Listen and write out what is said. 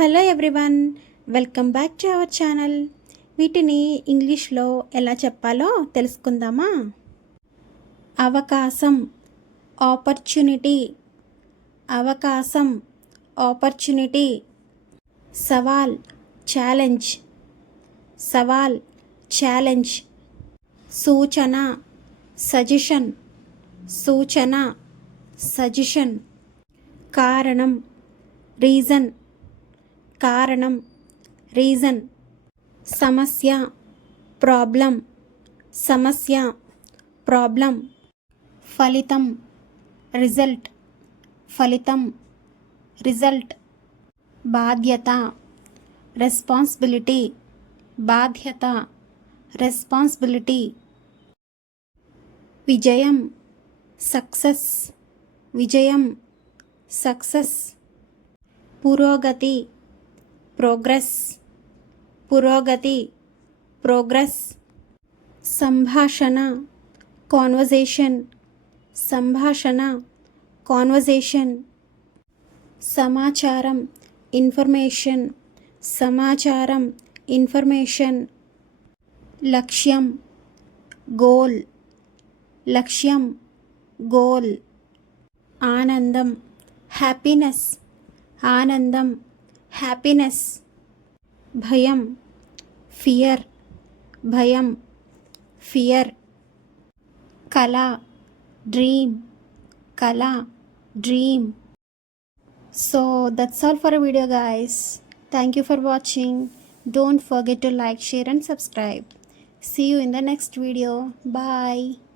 Hello everyone, welcome back to our channel. వీటిని ఇంగ్లీష్లో ఎలా చెప్పాలో తెలుసుకుందామా? అవకాశం, ఆపర్చునిటీ. అవకాశం, ఆపర్చునిటీ. సవాల్, ఛాలెంజ్. సవాల్, ఛాలెంజ్. సూచన, సజెషన్. సూచన, సజెషన్. కారణం, రీజన్. కారణం, రీజన్. సమస్య, ప్రాబ్లం. సమస్య, ప్రాబ్లం. ఫలితం, రిజల్ట్. ఫలితం, రిజల్ట్. బాధ్యత, రెస్పాన్సిబిలిటీ. బాధ్యత, రెస్పాన్సిబిలిటీ. విజయం, సక్సెస్. విజయం, సక్సెస్. పురోగతి, ప్రోగ్రెస్. పురోగతి, ప్రోగ్రెస్. సంభాషణ, కాన్వర్జేషన్. సంభాషణ, కాన్వర్జేషన్. సమాచారం, ఇన్ఫర్మేషన్. సమాచారం, ఇన్ఫర్మేషన్. లక్ష్యం, గోల్. లక్ష్యం, గోల్. ఆనందం, హ్యాపీనెస్. ఆనందం, హ్యాపీనెస్. భయం, ఫియర్. భయం, ఫియర్. కళ, డ్రీమ్. కళ, dream. So that's all for a video, guys. Thank you for watching. Don't forget to like, share and subscribe. See you in the next video. Bye.